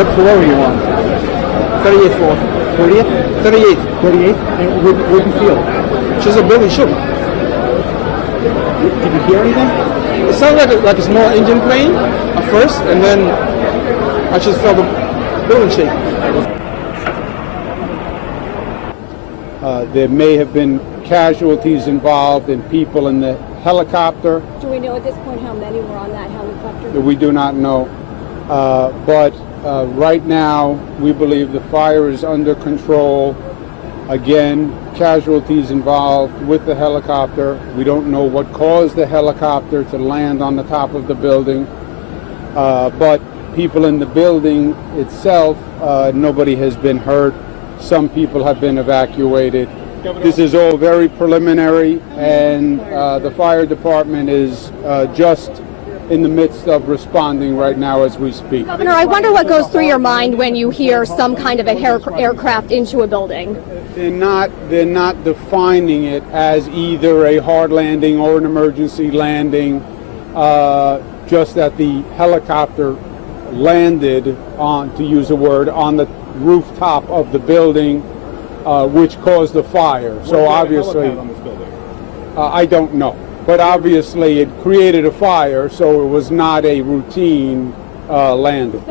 What floor are you on? 38th floor. 30th? 38th. 38th? And where'd you feel? Just a building shook. Did you hear anything? It sounded like a small engine plane at first, and then I just felt the building shake. There may have been casualties involved and people in the helicopter. Do we know at this point how many were on that helicopter? We do not know. But right now, we believe the fire is under control. Again, casualties involved with the helicopter. We don't know what caused the helicopter to land on the top of the building. But people in the building itself, nobody has been hurt. Some people have been evacuated. This is all very preliminary, and the fire department is just in the midst of responding right now as we speak. Governor, I wonder what goes through your mind when you hear some kind of a aircraft into a building. They're not defining it as either a hard landing or an emergency landing, just that the helicopter landed on, to use a word, on the rooftop of the building, which caused the fire. So obviously, I don't know. But obviously it created a fire, so it was not a routine landing.